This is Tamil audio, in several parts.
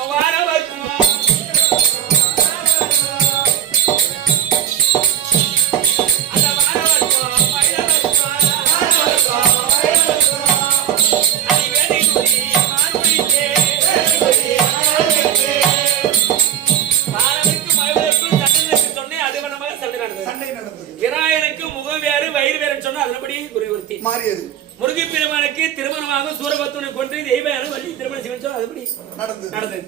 Agora vai tomar. திருமணமாக சூரபத்துனை கொண்டு தெய்வயான வள்ளி திருமணம் செய்வன் சொன்னா அதுபடி நடந்தது.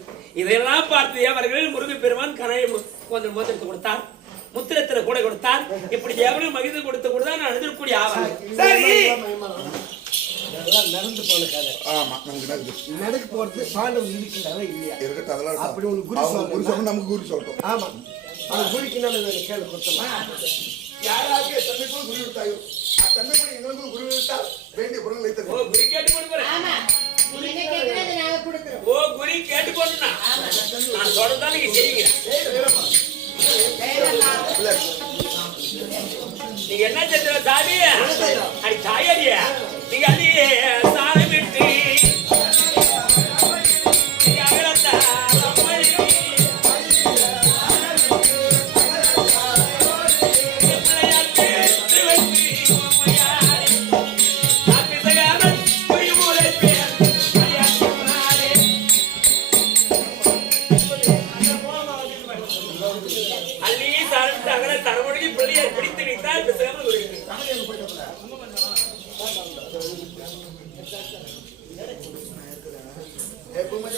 இதையெல்லாம் பார்த்து அவர்கள் முருகி பெருமான் கனையை கொஞ்சம் மோதிரத்தை கொடுத்தார். முத்திரத்துல கூட கொடுத்தார். இப்படி எவரும் மகிழ்ந்து கொடுத்து கூட தான் நான் எழுதக்கூடிய ஆவல் சரி! நடந்து போன கதை. ஆமா நமக்கு நடக்குது. நடக்க போறது பாண்டவன் இருக்கின்றதா இல்லையா? இருக்கட்டும் அதெல்லாம் அப்படி உனக்கு குரு நமக்கு சொல்லட்டும். ஆமா. நான் கேள்வி கொடுத்தலாம் யாராவது தன்மைக்குள் குரு விட்டாயோ தன்மைக்குள் எங்களுக்கும் குரு விட்டால் வேண்டிய பொருள்களை ஓ தருவோம் குறி கேட்டு கொண்டு போறேன். ஆமா. நீங்க என்ன கேக்குறது நாங்க கொடுக்குறோம். ஓ குறி கேட்டு கொண்டுனா நான் சொல்றதா நீங்க செய்யுங்க நீங்க என்ன செஞ்ச சாமி? அடி தாயடிய. நீங்க அடி சாமி. எப்பவுமே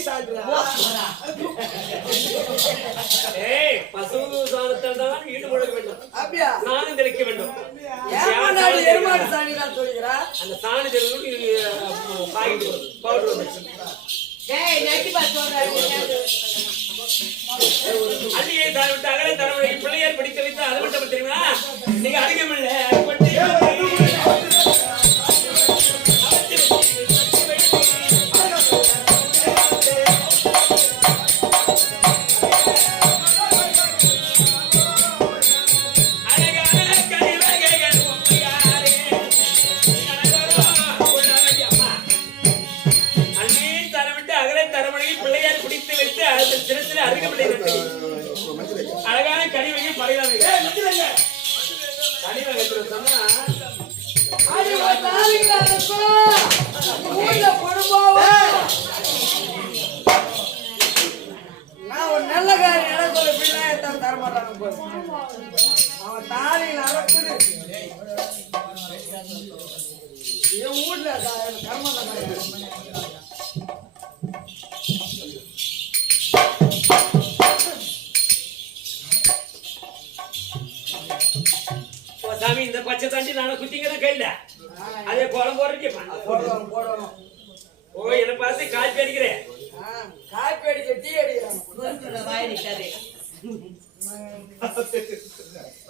பண்ணி சாப்பிடுறா ஏய் பசு சாணத்தில் தான் வீடு முழக்க வேண்டும். அப்படியா? சாணம் தெளிக்க வேண்டும். ஏமாடு எருமாடு சாமி தான் சொல்லுகிறா அந்த சாணம் தெளிக்கணும் பாக்கெட் பவுடர் வந்துச்சு அள்ளியை விட்டு அகலை பிள்ளையார் படித்து வைத்து அது மட்டும் தெரியுமா? நீங்க அருகமில்ல அவன் தாலியில் அறக்குது என் வீட்டுல கர்மம் ஓ சாமி இந்த பச்சை தாண்டி நானும் குத்திங்கிற கையில. அதே கோலம் போடுறீங்க போடணும் ஓ என்ன பார்த்து காய்ச்சி அடிக்கிறேன். ஆ, காப்பி அடிக்க டீ அடிக்கிறாங்க 哈哈哈哈哈。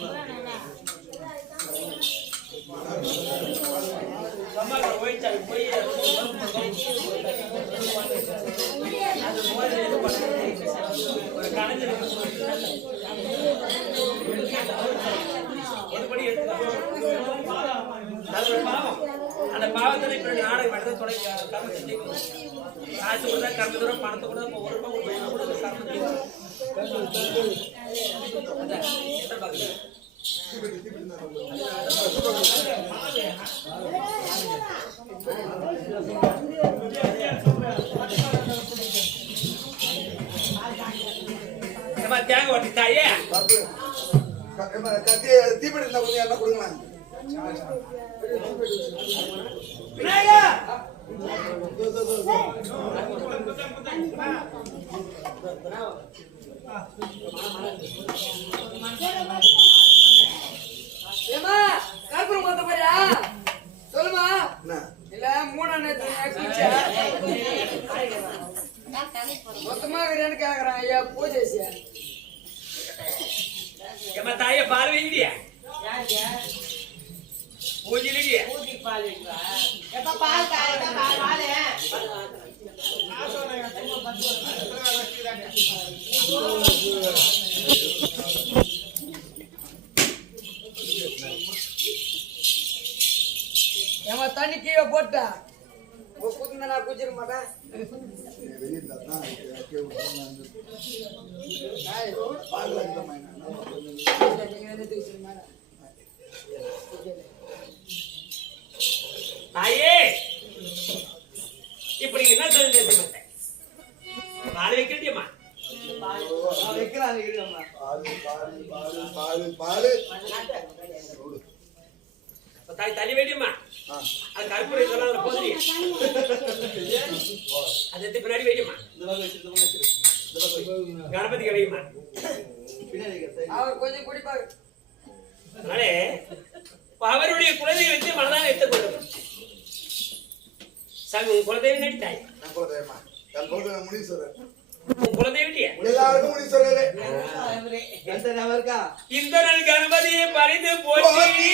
அந்த பாவத்தை இப்ப நாடகம் எடுத்து தொடங்கி காசு கூட கர்ம தூரம் பணத்தை கூட ஒரு ரூபாய் கூட அது கர்ம தீரும். அதான், எத்தனை பாக்குது? தாயே பாத்து. இருந்தா கொஞ்சம் யாருன்னா கொடுங்களேன். விநாயகா ஏம்மா கற்பூரம் சொல்லுமா என்ன? இல்ல மூணாம் நேரத்துல நான் குளிச்சா மொத்தமா இருக்கிறேன்னு கேக்குறான் ஐயா பூஜை செய்ய ஏம்மா தாயே பால் வைக்கிறியா பூஜையிலேயே எப்ப பால் காலையில பால் பாலு ஏமா தண்ணி கீழே போட்டா குத்துனா குச்சிருக்க மாட்டேன். வெளியே இருந்தா தான் உன் குலதெய்வம் நடித்தாய் நான் குலதெய்வமா? என் குலதெய்வம் முனீஸ்வரர். உன் குலதெய்வட்டியா எல்லாருக்கும் முனீஸ்வரரே. இந்த கணபதியை பறிந்து போற்றி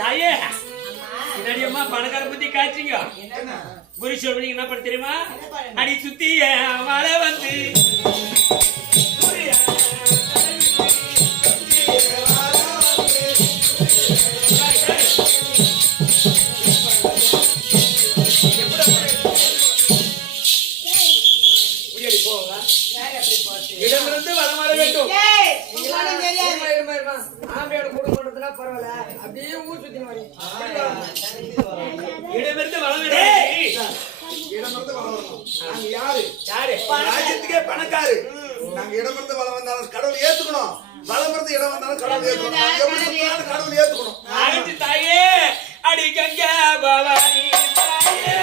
தாயே. என்னடியம்மா பணக்கார பத்தி காய்ச்சிங்க. என்ன குரு சொல்றீங்க என்ன பண்ண தெரியுமா? அடி சுத்தி மழை வந்து? இடமிருந்து வலம் வர வேண்டும். ஏய், பரவாயில்ல. அப்படியே ஊர் சுத்தின்னு வரீங்க. இடமிருந்து வளம் வேண்டும் இடமிருந்து வரணும் நாங்க யாரு? யாரு? ராஜ்யத்துக்கே பணக்காரு. நாங்க இடமிருந்து வலம் வந்தாலும் கடவுள் ஏத்துக்கணும். வலம் இருந்து இடம் வந்தாலும் கடவுள் ஏத்துக்கணும். நாங்க எப்படி சுத்தினாலும் கடவுள் ஏத்துக்கணும். அகத்தி தாயே. அடி கங்கா பவானி தாயே.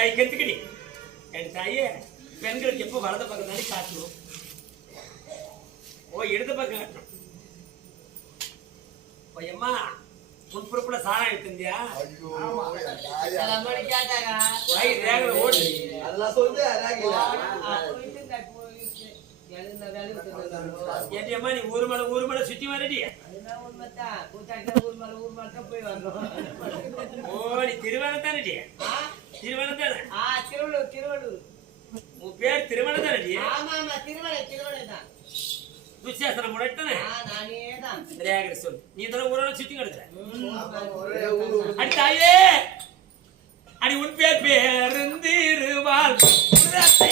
கை கத்துக்கடி என் தாயே பெண்களுக்கு எப்போ வலது பக்கம் தானே காட்டணும் ஓ இடது பக்கம் காட்டணும் ஓ அம்மா முன்புறப்புல சாணம் எடுத்திருந்தியா ஐயோ என் தாயா. சில மணி கேட்டாங்க. கை ரேகல ஓடு. அதெல்லாம் சொல்லுது ராகிலா. ஆ, போயிட்டு இந்த போயிட்டு எழுந்த வேலை விட்டுட்டு ஏடி அம்மா நீ ஊர் மேல ஊர் மேல சுத்தி வரடி அதுதான் உண்மைதான். கூத்தாடினா ஊர் மேல ஊர் மேல தான் போய் வரணும். ஓ நீ திருவண்ணம் தானடி ஆ? திருவள்ளூர் திருவள்ளூர். உன் பேர் திருவண்ணம் தானடி ஆமா ஆமா திருவள்ளை திருவள்ளை தான். துஷாசனம் முடத்தானே ஆ, நானே தான். ரேகல சொல்லு. நீ தானே ஊரோட சுத்தி கிடக்குற அடி தாயே. அடி உன் பேர் பேருந்திருவாள். உலகத்தை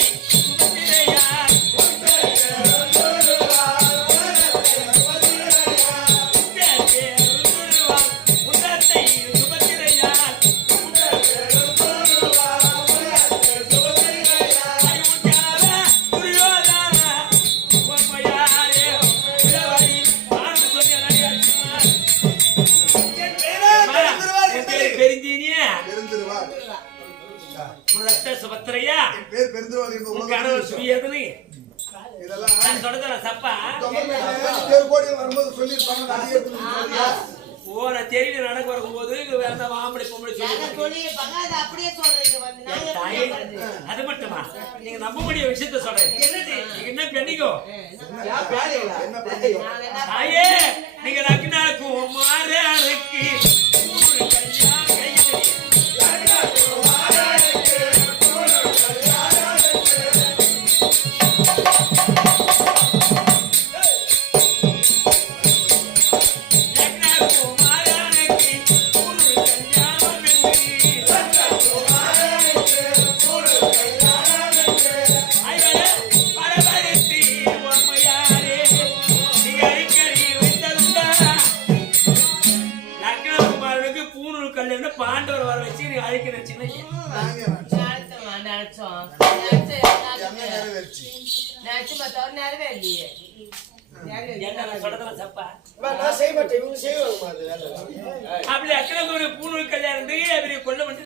அது மட்டுமா? நீங்க நம்ப முடிய விஷயத்த சொல்றேன். என்ன பெண்ணிக்கோ? தாயே. நீங்க ரக்னாக்கு மாறாருக்கு அப்படி அக்கறை பூணூல் கல்யாணம் பெரிய பெரிய வந்து